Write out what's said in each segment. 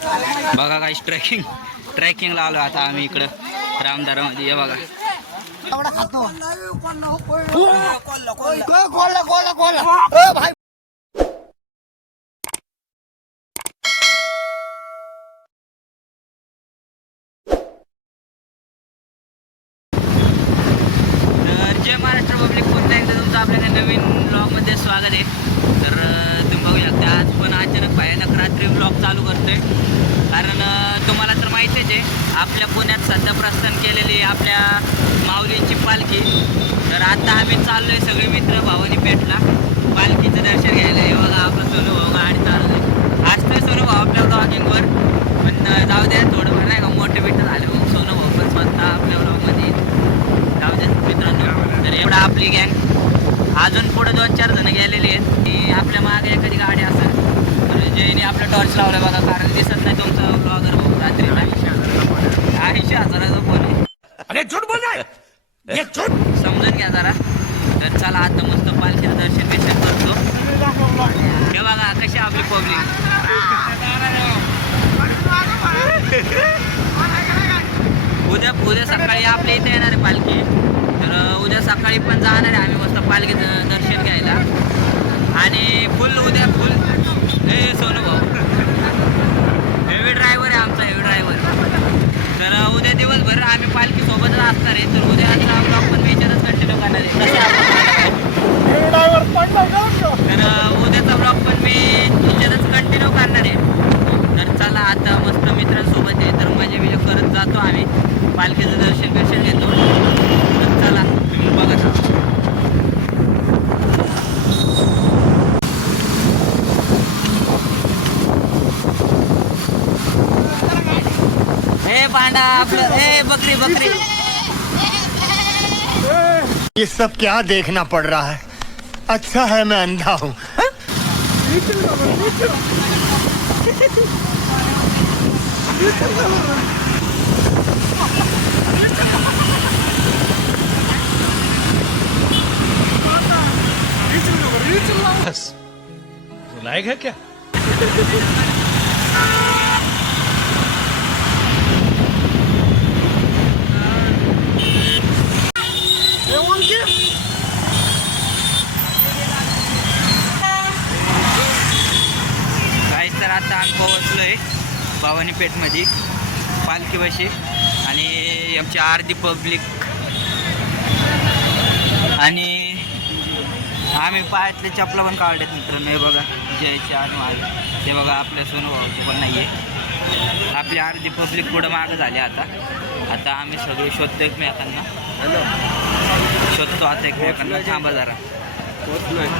बघा काय ट्रॅकिंगला आलो आता आम्ही इकडं रामदारामध्ये. हे बघा जय महाराष्ट्र पब्लिक, पुन्हा एकदा तुमचं आपल्या नवीन ब्लॉगमध्ये स्वागत आहे. तर तुम्ही बघू शकता आज पण अचानक भयानक रात्री ब्लॉग चालू करतोय. कारण तुम्हाला तर माहितीच आहे आपल्या पुण्यात सध्या प्रस्थान केलेली आपल्या माऊलींची पालखी. तर आता आम्ही चाललो आहे सगळे मित्र भावानी पेठला पालखीचं दर्शन घ्यायला. हे बघा आपलं सोनू भाऊ गाडी चालू आहे. असतोय सोनू भाऊ आपल्या ब्लॉगिंगवर, पण जाऊ द्या थोडंफार नाही का मोटिवेट झाले मग सोनू भाऊ पण स्वतः आपल्या ब्लॉगमध्ये जाऊ द्या मित्रांनो. तर एवढा आपली गँग अजून पुढे 2-4 जण गेलेली आहेत. की आपल्या मागे एखादी गाडी असेल तर जयने आपलं टॉर्च लावलं बघा, कारण दिसत नाही तुमचा ब्लॉगर भाऊ रात्री 80,000चा फोन आहे. अरे झूठ बोल रहा है, ये झूठ. समजून घ्या जरा. तर चला आता मस्त पालखीचं दर्शन करतो. हे बघा कशी आपली पब्लिक. उद्या सकाळी आपल्या इथे येणार आहे पालखी. तर उद्या सकाळी पण जाणार आहे आम्ही मस्त पालखीचं दर्शन घ्यायला. आणि फुल उद्या फुल हे सोनू भाऊ हेवी ड्रायव्हर आहे आमचा, हेवी ड्रायव्हर. तर उद्या दिवसभर आम्ही पालखी सोबतच असणार आहे. तर उद्याचा ब्लॉग पण मी याच्यातच कंटिन्यू करणार आहे. तर उद्याचा ब्लॉग पण मी याच्यातच कंटिन्यू करणार आहे. तर चला आता मस्त मित्रांसोबत आहे तर मजा करत जातो आम्ही पालखीचं दर्शन घेतो. तर चला तुम्ही बघा. हे पांडा आपलं हे बकरी. ये सब क्या देखना पड़ रहा है. अच्छा है मैं अंधा हूँ. लायक है क्या? तर आता आम्ही पोहोचलोय भवानी पेठमध्ये पालखी बशी. आणि आमची अर्धी पब्लिक आणि आम्ही पायातले चपला पण काढलेत मित्रांनो. हे बघा जयचे आणि माझे. हे बघा आपल्या सोनू भाऊची पण नाही आहे. आपली अर्धी पब्लिक पुढं मागं झाली. आता आम्ही सगळे शोधतो एकमेकांना. आता एकमेकांना. थांबा जरा.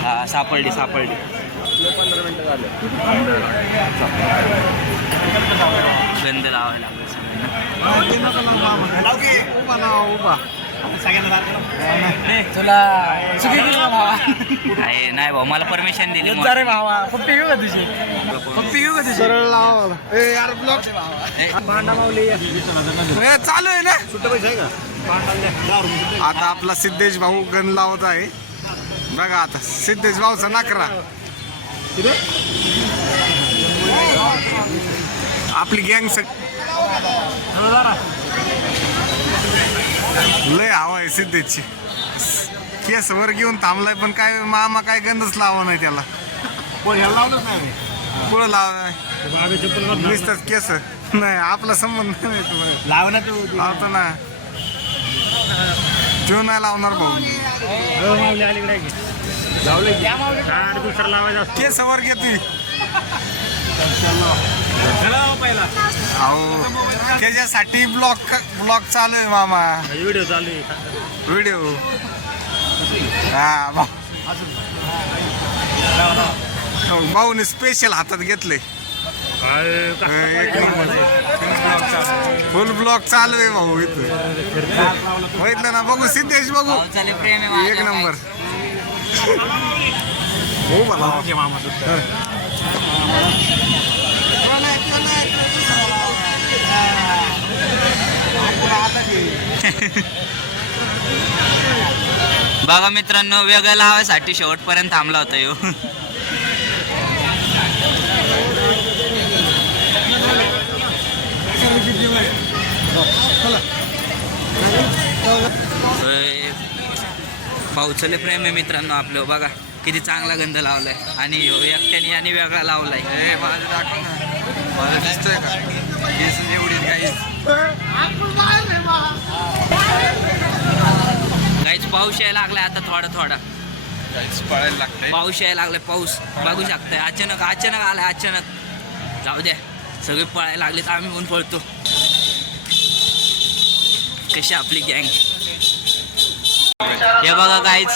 हा सापडली 15 मिनिटं झाले. गंध लावायला लागलं तुला नाही भाऊ मला परमिशन दिली. अरे भावा पप्पी घेऊ का तुझी? चालू आहे ना. आता आपला सिद्धेश भाऊ गण लावत आहे बघा. आता सिद्धेश भाऊचा नाकरा. आपली गँग लय हवा आहे सिद्धेशची. केस वर घेऊन थांबलाय पण काय मामा काय गंधच लावा नाही त्याला. पुढं लाव नुसतंच केस नाही. आपला संबंध नाही लावणार तू लावतो ना. तो नाही लावणार भाऊ. दुसरा लावायचा केस वर घेतोय. अहो त्याच्यासाठी ब्लॉग चालू आहे मामा. व्हिडिओ चालू आहे. व्हिडिओ हा भाऊने स्पेशल हातात घेतले. फुल ब्लॉग चालू आहे भाऊ इथं. बघितलं ना. बघू सिद्धेश बघू. एक नंबर. हो मला बघा मित्रांनो वेगळं लावायसाठी शेवटपर्यंत थांबला होता यो. भाऊचले प्रेम आहे मित्रांनो आपलं. बघा किती चांगला गंध लावलाय आणि एकट्याने आणि वेगळा लावलाय. मला दिसतोय का एवढी काही काहीच पाऊस यायला लागलाय आता थोडा पळायला लागतंय. पाऊस यायला लागलाय. पाऊस बघू शकताय. अचानक आलाय अचानक. जाऊ द्या सगळे पळायला लागले तर आम्ही पण पळतो. कशी आपली गँग. हे बघा काहीच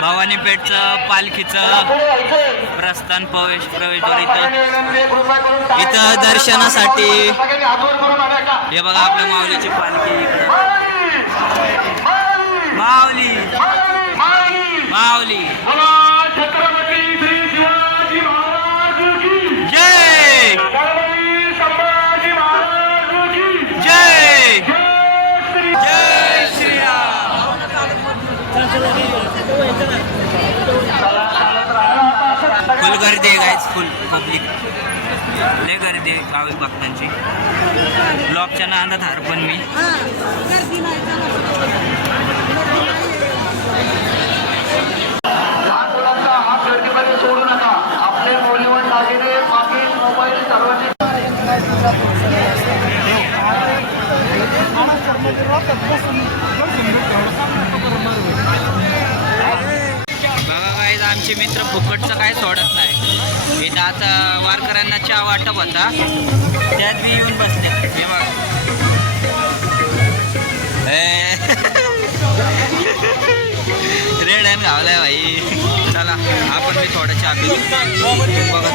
भवानी पेठचं पालखीचं प्रस्थान प्रवेशद्वार इथं दर्शनासाठी. हे बघा आपल्या माऊलीची पालखी इकडं. माऊली जय जय जय श्रीराम. फुल गर्दी आहे गाईज. फुल पब्लिक लय गर्दी आहे गावी भक्तांची. ब्लॉकच्या नांदात हरपण मी. बघा गाईज आमचे मित्र फुकटचं काय सोडत नाही. इथं आता वारकऱ्यांना चहा वाटप होता त्यात मी येऊन बसले. हे बघा रेड हँड घावलाय भाई. चला आपण मी थोडं चहा पिऊ. बघा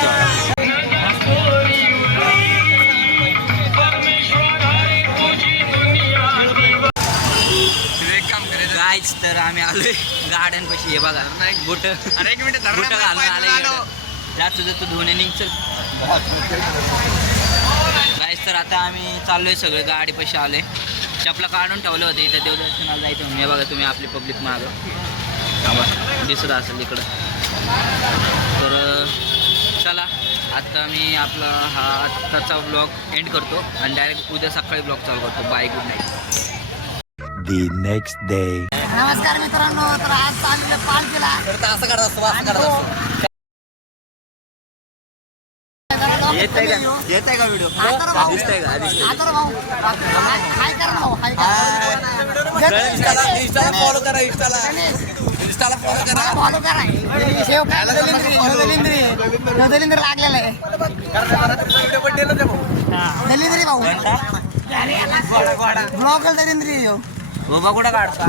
गायच तर आम्ही आलोय गार्डन पाशी. हे बघा बुट घालून आले. जातो धुणे निघत गायच. तर आता आम्ही चाललोय सगळे गाडी पाशी आलोय. चपला काढून ठेवले होते इथं देवदर्शनाला जायचं म्हणून. हे बघा तुम्ही आपली पब्लिक मागं दिसत असेल इकडं. तर चला आता मी आपला हा आत्ताचा ब्लॉग एंड करतो आणि डायरेक्ट उद्या सकाळी ब्लॉग चालू करतो. Bye good night. The next day. नमस्कार मित्रांनो. तर आज चाललेलं पालखीला असं करत असतो. येतंय का व्हिडिओ दिसतंय का? आता भाऊ हाय करा भाऊ हाय करा. फॉलो करा इंस्टाला. फॉलो करा. शेव दलिंद्र लागलेला आहे. दलिंद्री भाऊ ब्लॉगल दलिंद्री येऊ. उभा कुठं काढतो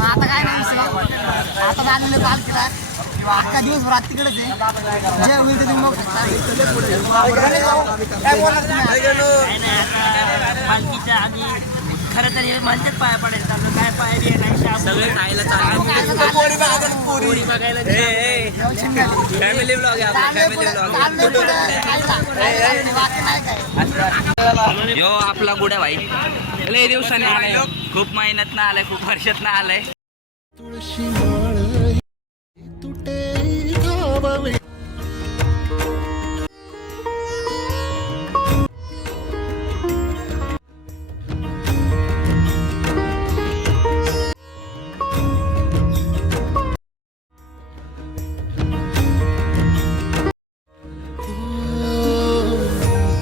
आता काय नाही. आता झालेलं पालखीला अख्खा दिवस रात तिकडेच आहे. जे होईल ते तुम्ही बघू शकता. पालखीच्या आधी खरं तर हे म्हणतात पाया पडायला चाललं. काय पाय बी नाही. सगळे खायला चाललं. पोरी बघायला फॅमिली ब्लॉग आहे आपला. Family blog. यो आपला गुड्या भाई लय दिवसाने आलाय. खूप मेहनत ना आलाय. खूप वर्षात ना आलाय.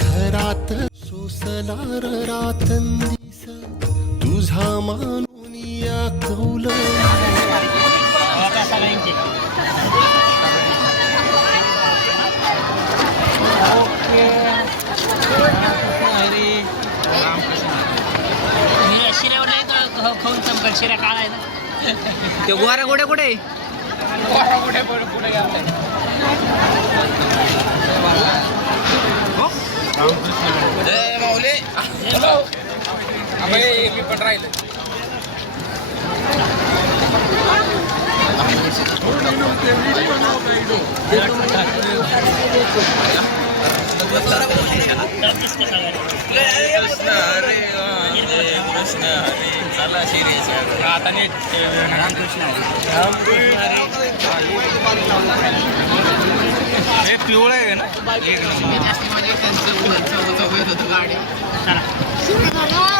घरात सोसणार रातंदिस तुझा मानून या कौल. शिऱ्यावर नाही तर खाऊन चमकट. शिऱ्या काळा आहे ना. तो गोरा गुड्या कुठे माऊली. मी पण राहिलं. आता नीट हे पिवळं आहे ना.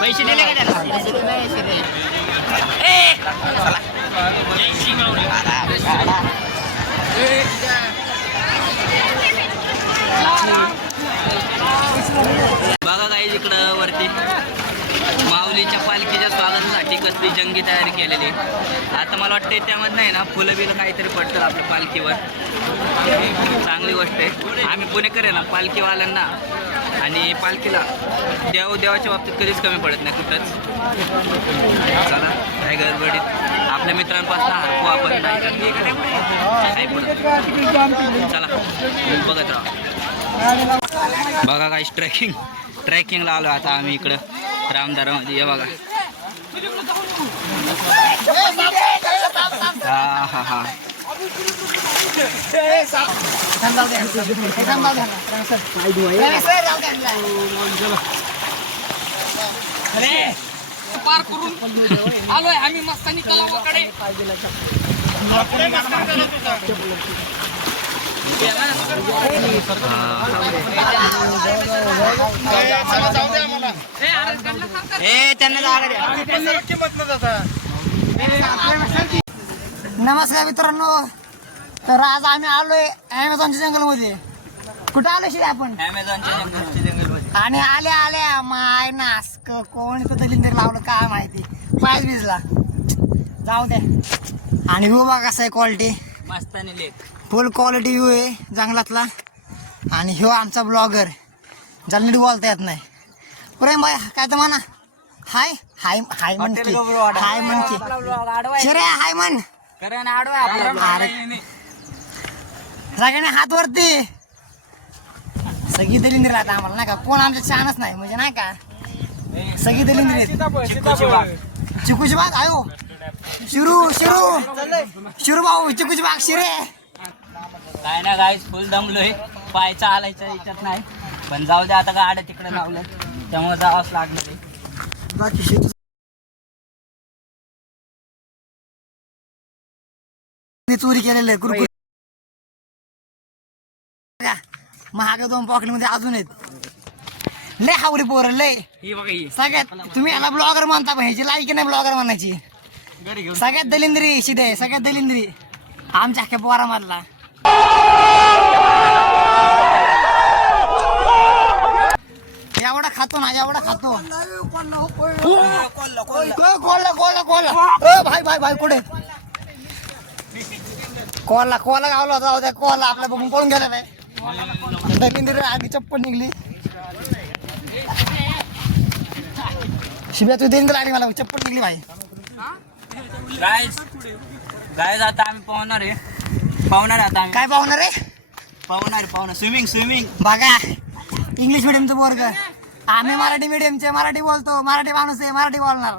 पैसे दिले का त्याला? बघा काही इकडं वरती माऊलीच्या पालखीच्या स्वागतासाठी कसली जंगी तयारी केलेली. आता मला वाटतं त्यामध्ये नाही ना फुलं बिलं काहीतरी पडतं आपल्या पालखीवर. चांगली गोष्ट आहे. आम्ही पुणेकर आहे ना पालखीवाल्यांना आणि पालखीला देवाच्या बाबतीत कधीच कमी पडत नाही कुठंच. चला काय गडबडीत आपल्या मित्रांपासून हरपू आपण काय पुढं. चला बघत राहा. बघा काय ट्रेकिंगला आलो आता आम्ही इकडं रामदारामध्ये. हे बघा हा हा हा पार करून आलोय आम्ही मस्तानी तलावाकडे. नमस्कार मित्रांनो. तर आज आम्ही आलोय ॲमेझॉनच्या जंगलमध्ये. कुठं आलो शिवाय आपण आणि आल्या आल्या माय नास्क कोण इथं दलिंदर लावलं काय माहिती पाय भिजला. जाऊ द्या. आणि व्ह्यू बघा कसा आहे क्वालिटी मस्तानी लेक. फुल क्वालिटी व्ह्यू आहे जंगलातला. आणि ह्यो आमचा ब्लॉगर ज्याला नीट बोलता येत नाही. प्रेम बाय काय तर म्हणा. हाय हाय हाय म्हण की. हाय म्हण की. शिरे हाय म्हण. सगळ्यांनी हात वरती. सगळी दलिंद्री राहतात आम्हाला नाही का. कोण आमच्या छानच नाही म्हणजे नाही का. सगळी दलिंद्री चिकूची बाग आयो शिरू शिरू शिरू भाऊ चिकूची बाग शिरे. काय ना गाईस फुल दमलोय. पाय चालायचं याच्यात नाही पण जाऊ दे आता गाड्या तिकडे लावलं त्यामुळे जावंच लागलं ते. बाकी शेती चोरी केलेलं आहे कुरकुर. महाग 2 पॉकेट मध्ये अजून आहेत. लय हावरी पोरं लय. सगळ्यात तुम्ही याला ब्लॉगर म्हणता पण ह्याची लायकी नाही ब्लॉगर म्हणायची. सगळ्यात दलिंद्री शिदे सगळ्यात दलिंद्री आमच्या अख्ख्या पोरामधला. एवढा खातो ना एवढा खातो. भाई भाई भाई कुठे कोला कोला गावला जाऊ द्या. कोला आपल्या बघून पळून गेला नाही. दलिंद्री आधी चप्पल निघली. शिव्या तू दलिंद्र आली मला चप्पल निघली भाई. गाईज आता आम्ही पाहणार आहे आता आम्ही काय पाहुणार आहे पाहुणार स्विमिंग. बघा इंग्लिश मिडियमचं पोरग. आम्ही मराठी मिडियमचे मराठी बोलतो. मराठी माणूस आहे मराठी बोलणार.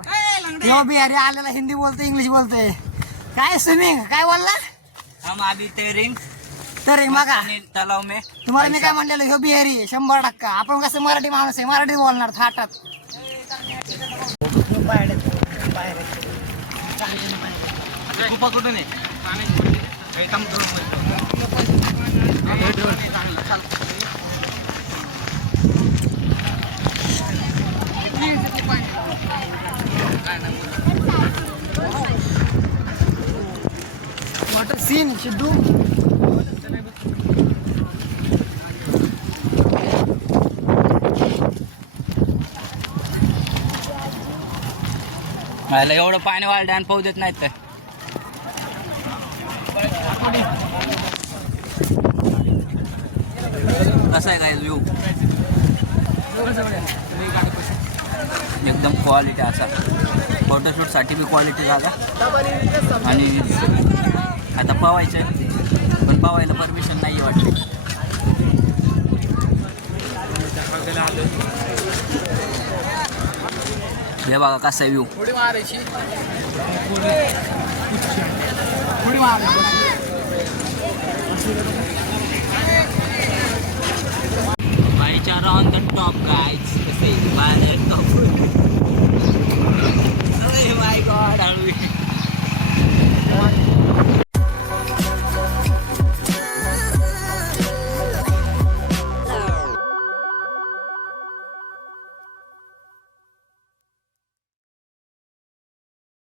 यो बिहारी आलेला हिंदी बोलतो इंग्लिश बोलतोय. काय स्विमिंग काय बोलला. हम अभी तैरेंगे तर बघा तलाव में. तुम्हाला मी काय म्हणलेलं ह्यो बिहारी 100%. आपण कसं मराठी माणूस आहे मराठी बोलणार थाटात. कुठून आहे वॉटर सीन सिद्धू. मला एवढं पाणी वाढलं आणि पाहू देत नाहीत तर. कसं आहे काय व्ह्यू एकदम क्वालिटी असा. फोटोशूटसाठी बी क्वालिटी जागा. आणि आता पवायचं पण पवायला परमिशन नाही वाटते. हे बघा कसा view. Vichara on the top, guys. Kasi, top. Oh my God,